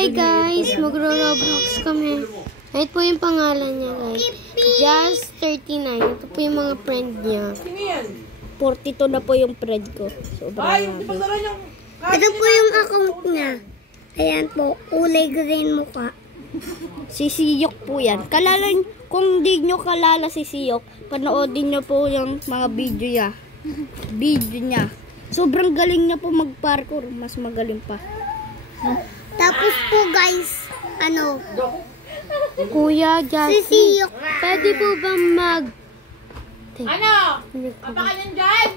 Hi guys, magro-Roblox kami. Ito po yung pangalan niya guys. Just39. Ito po yung mga friend niya. 42 na po yung friend ko. Sobrang grabe. Ito po yung account niya. Ayan po, kulay green mukha. Si Siyok po yan. Kung di nyo kalala si Siyok, panoodin nyo po yung mga video niya. Sobrang galing niya po mag-parkour. Mas magaling pa. Tapos po guys, Kuya Jasmine, si Siyok. pwede po ba Apa ka yan dyan?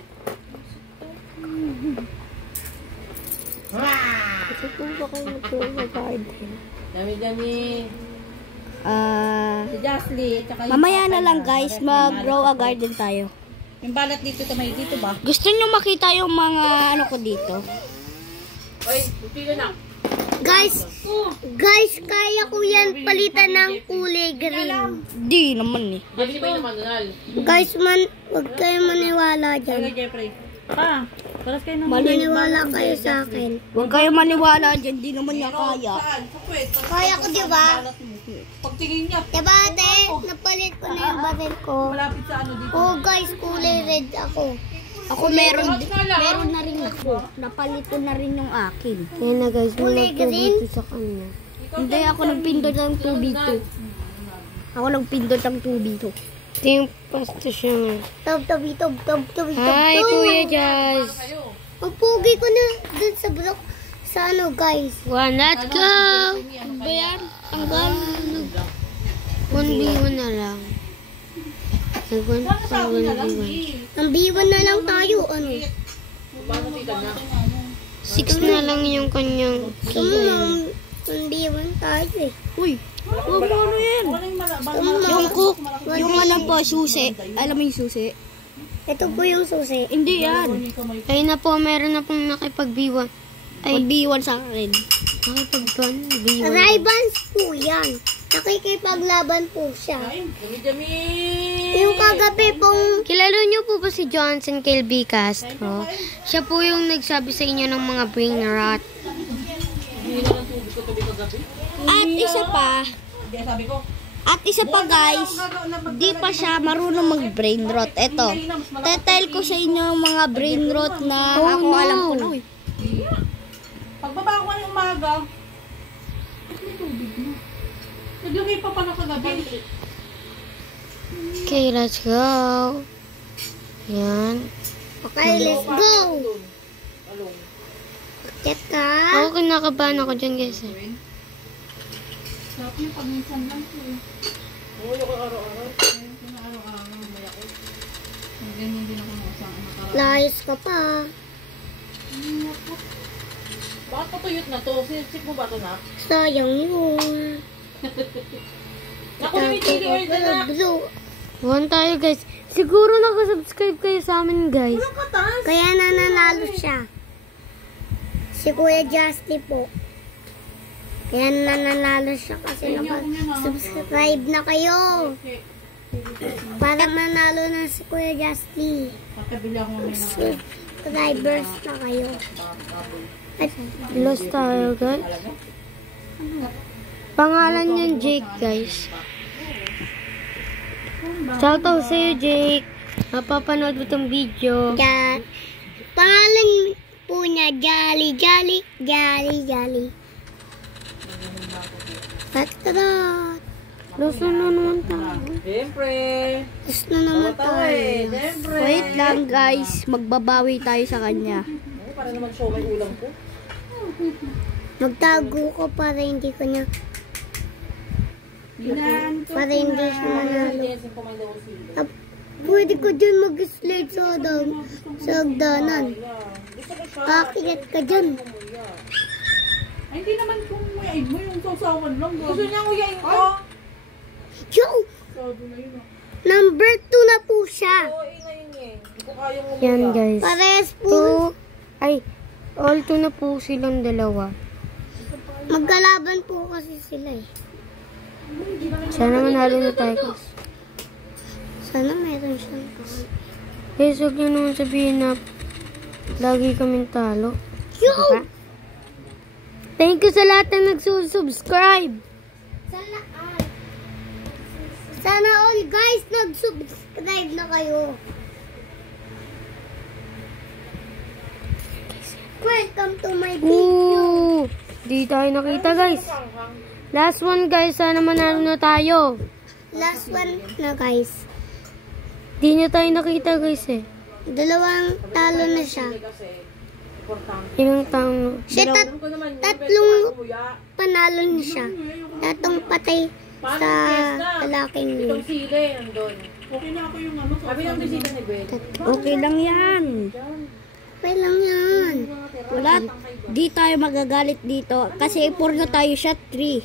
Kasi po ba kayo mag-garden? Dami-dami. Si Jasly, tsaka yung Mamaya na lang guys, mag-grow a garden tayo. yung balat dito, kamay dito ba? Gusto nyo makita yung mga ano ko dito? Oy, pila na. Guys, kaya ko yan palitan ng kulay green. Di naman eh. Dali ba yung mananal? Guys, wag kayo maniwala Oy, dyan. Jeffrey. Pa, paras kayo ng Maniwala kayo sa akin. Huwag kayo maniwala dyan, di naman niya kaya. Saan? Sa kwet. Kaya ko, di ba? Pagtingin niya, Diba, ate? Napalit ko na yung baril ko. malapit sa ano dito. Oh, guys, kulay red ako. Ako meron na rin ako. Napalito na rin yung akin. Yan na, guys. Kulay green? Sa kanya. Hindi, ako nagpindot ng 2v2. Ako nagpindot ng 2v2. Ito yung pasto siya nga. Tob. Hi, Kuya Jazz. Ang pugi ko na dun sa block. Sa guys. One, let's go! Ano ba yan? Ang galing. 1v1 na lang. Ang B1 na lang tayo, Paano kita na? 6 na lang yung kanyang Ang B1 tayo eh. Uy, ano yan? Yung cook, yung ano po, susi. Alam mo yung susi? Ito po yung susi. Hindi yan. Ayun na po, meron na pong nakipag-B1. Ay, B1 sa akin. Nakipag-B1? B1. Rivals po yan. Nakikipaglaban po siya. Dami-dami. Yung kagabi pong... Kilala niyo po ba si Johnson Kelby Castro? Siya po yung nagsabi sa inyo ng mga brain rot. At isa pa guys, di pa siya marunong mag-brain rot. Eto, tetail ko sa inyo yung mga brain rot na ako alam ko na. Pagbaba ko ng umaga, may tubig na. Naglagay pa pala kagabi. Okay, let's go. Yan. Okay, let's go! Bakit ka? Ako kinakabahan ako dyan guys. Sarap yung pagminsan lang po eh. Oo, yung araw-araw. Ngayon ko na araw-araw, may ako. Ganyan din ako nakaraan. Layos ka pa. Bakit patuyot na to? Sinisip mo ba ito na? Sayang yun. Ako yung chili oil na. One tayo guys. Siguro nakasubscribe kayo sa amin guys. Walang katas. Kaya nananalo siya. Si Kuya Justy po. Kaya nananalo siya kasi subscribe na kayo. Para manalo na si Kuya Justy. Pagkabili ako may Subscribers na kayo. At Lost tayo guys. Pangalan niyan Jake guys. Shoutout sa'yo Jake. Mapapanood mo itong video. pangalan po niya Jolly. Tatat. Lost na naman tayo. Siyempre. Gusto na naman tayo. Siyempre. Wait lang guys. Magbabawi tayo sa kanya. Para naman show may ulam ko. Magtago ko para hindi ko niya siya manalo. Pwede ko dyan mag-slide sa hagdanan. Kakiyat ka dyan. Ay, hindi naman kung uyain mo yung sausawan lang. Gusto niya uyain ko. Yo! Sado na yun ah. Number 2 na po siya. Oo, ingay yun eh. Hindi ko kayang umuya. Yan guys. Parehas po. All 2 na po silang dalawa. Magkalaban po kasi sila eh. Sana manalo na tayo guys. Sana meron siyang Guys, huwag nyo naman sabihin na lagi kaming talo. Yo! Diba? Thank you sa lahat na nagsusubscribe. Sana all guys nag-subscribe na kayo. Welcome to my video. Ooh, di tayo nakita guys. Last one guys, sana manalo na tayo. Last one na guys. Di na tayo nakita guys eh. Dalawang talo na siya. Ilang taong... Siya tatlong panalo na siya. Tatong patay sa lalaking yun. Okay lang yan. Okay lang yan. Wala, di tayo magagalit dito. Kasi 4 na tayo, shot 3.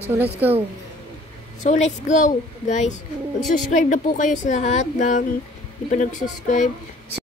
So let's go. So let's go, guys. Mag-subscribe na po kayo sa lahat ng hindi pa nag-subscribe.